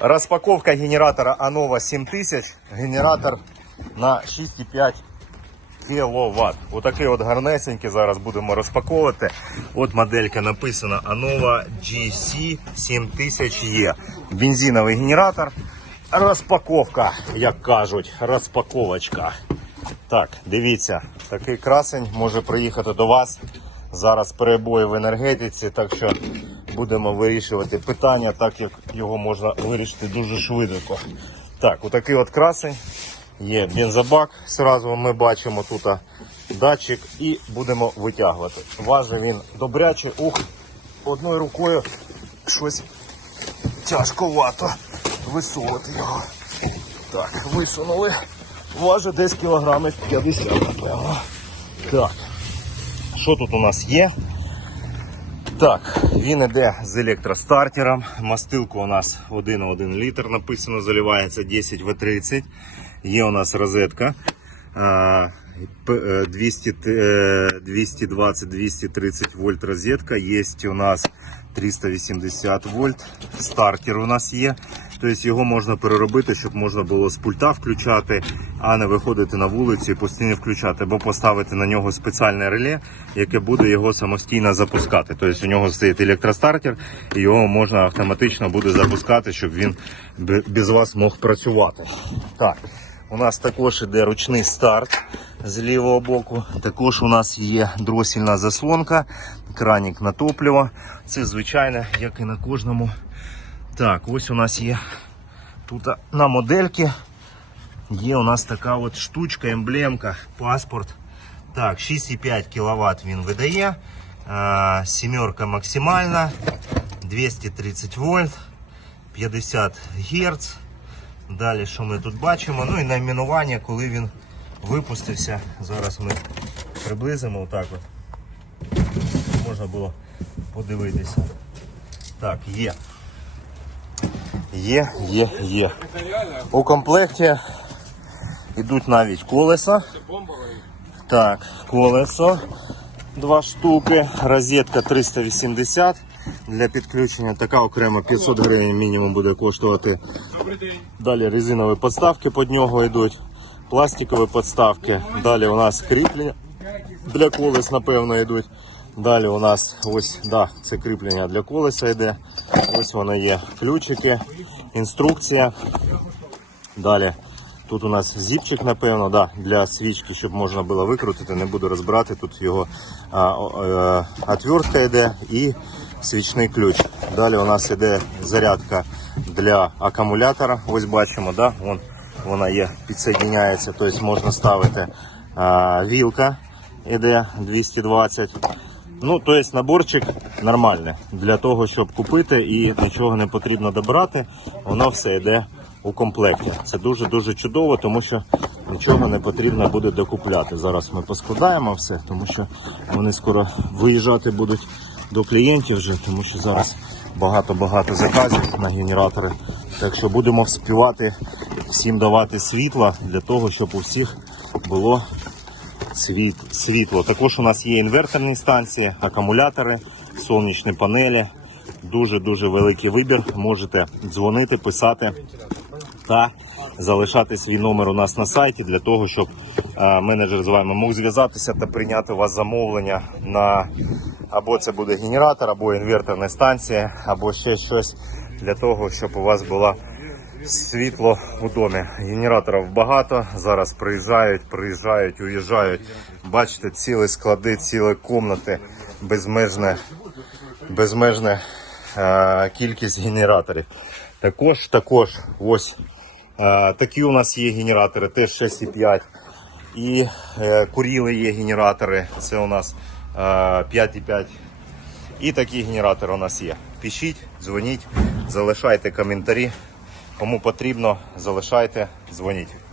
Розпаковка генератора Anova 7000. Генератор на 6,5 кВт. Отакий от гарнесенький зараз будемо розпаковувати. От моделька написана Anova GC 7000E. Бензиновий генератор. Розпаковка, як кажуть, розпаковочка. Так, дивіться, такий красень може приїхати до вас. Зараз перебої в енергетиці, так що будемо вирішувати питання, так як його можна вирішити дуже швидко. Так, отакий от красень. Є бензобак. Сразу ми бачимо тут датчик і будемо витягувати. Важить він добряче. Ух, одною рукою щось тяжковато висувати його. Так, висунули. Важить десь кілограмів 50, напевно. Так. Що тут у нас є? Так, він іде з електростартером. Мастилку у нас 1,1 літр написано, заливається 10 в 30. Є у нас розетка. а, п- е, 200, е, 220-230 вольт розетка. Є у нас 380 вольт. Стартер у нас є. Тобто його можна переробити, щоб можна було з пульта включати, а не виходити на вулицю і постійно включати, або поставити на нього спеціальне реле, яке буде його самостійно запускати. Тобто у нього стоїть електростартер, і його можна автоматично буде запускати, щоб він без вас мог працювати. Так, у нас також іде ручний старт з лівого боку. Також у нас є дросільна заслонка, кранік на топливо. Це звичайно, як і на кожному. Так, ось у нас є тут на модельки. Є у нас така от штучка, емблемка, паспорт. Так, 6,5 кВт він видає. А, Сімерка максимальна. 230 вольт, 50 Гц. Далі, що ми тут бачимо? Ну і найменування, коли він випустився. Зараз ми приблизимо отак от. Можна було подивитися. Так, є. Є, є, є. У комплекті йдуть навіть колеса. Так, колесо. Два штуки. Розетка 380 для підключення. Така окремо 500 гривень мінімум буде коштувати. Далі резинові подставки під нього йдуть. Пластикові подставки. Далі у нас кріплення для колес, напевно, йдуть. Далі у нас ось да, це кріплення для колеса йде. Ось воно є. Ключики, інструкція. Далі тут у нас зіпчик, напевно, да, для свічки, щоб можна було викрутити, не буду розбирати. Тут його а, о, е, отвертка йде і свічний ключ. Далі у нас йде зарядка для акумулятора. Ось бачимо, да, вон, вона є, підсоединяється, тобто можна ставити а, вілка іде 220. Ну, то є наборчик нормальний для того, щоб купити і нічого не потрібно добрати. Воно все йде у комплекті. Це дуже-дуже чудово, тому що нічого не потрібно буде докупляти. Зараз ми поскладаємо все, тому що вони скоро виїжджати будуть до клієнтів вже, тому що зараз багато-багато заказів на генератори. Так що будемо вспівати всім давати світла для того, щоб у всіх було світло. Також у нас є інверторні станції, акумулятори, сонячні панелі. Дуже-дуже великий вибір. Можете дзвонити, писати та залишати свій номер у нас на сайті для того, щоб е, менеджер з вами мог зв'язатися та прийняти у вас замовлення на або це буде генератор, або інверторна станція, або ще щось для того, щоб у вас була світло у домі. Генераторів багато. Зараз приїжджають, приїжджають, уїжджають. Бачите, цілі склади, цілі кімнати, безмежне, безмежне е, кількість генераторів. Також, також, ось е, такі у нас є генератори, теж 6,5. І е, куріли є генератори. Це у нас е, 5,5. І такі генератори у нас є. Пишіть, дзвоніть, залишайте коментарі. Кому потрібно, залишайте, дзвоніть.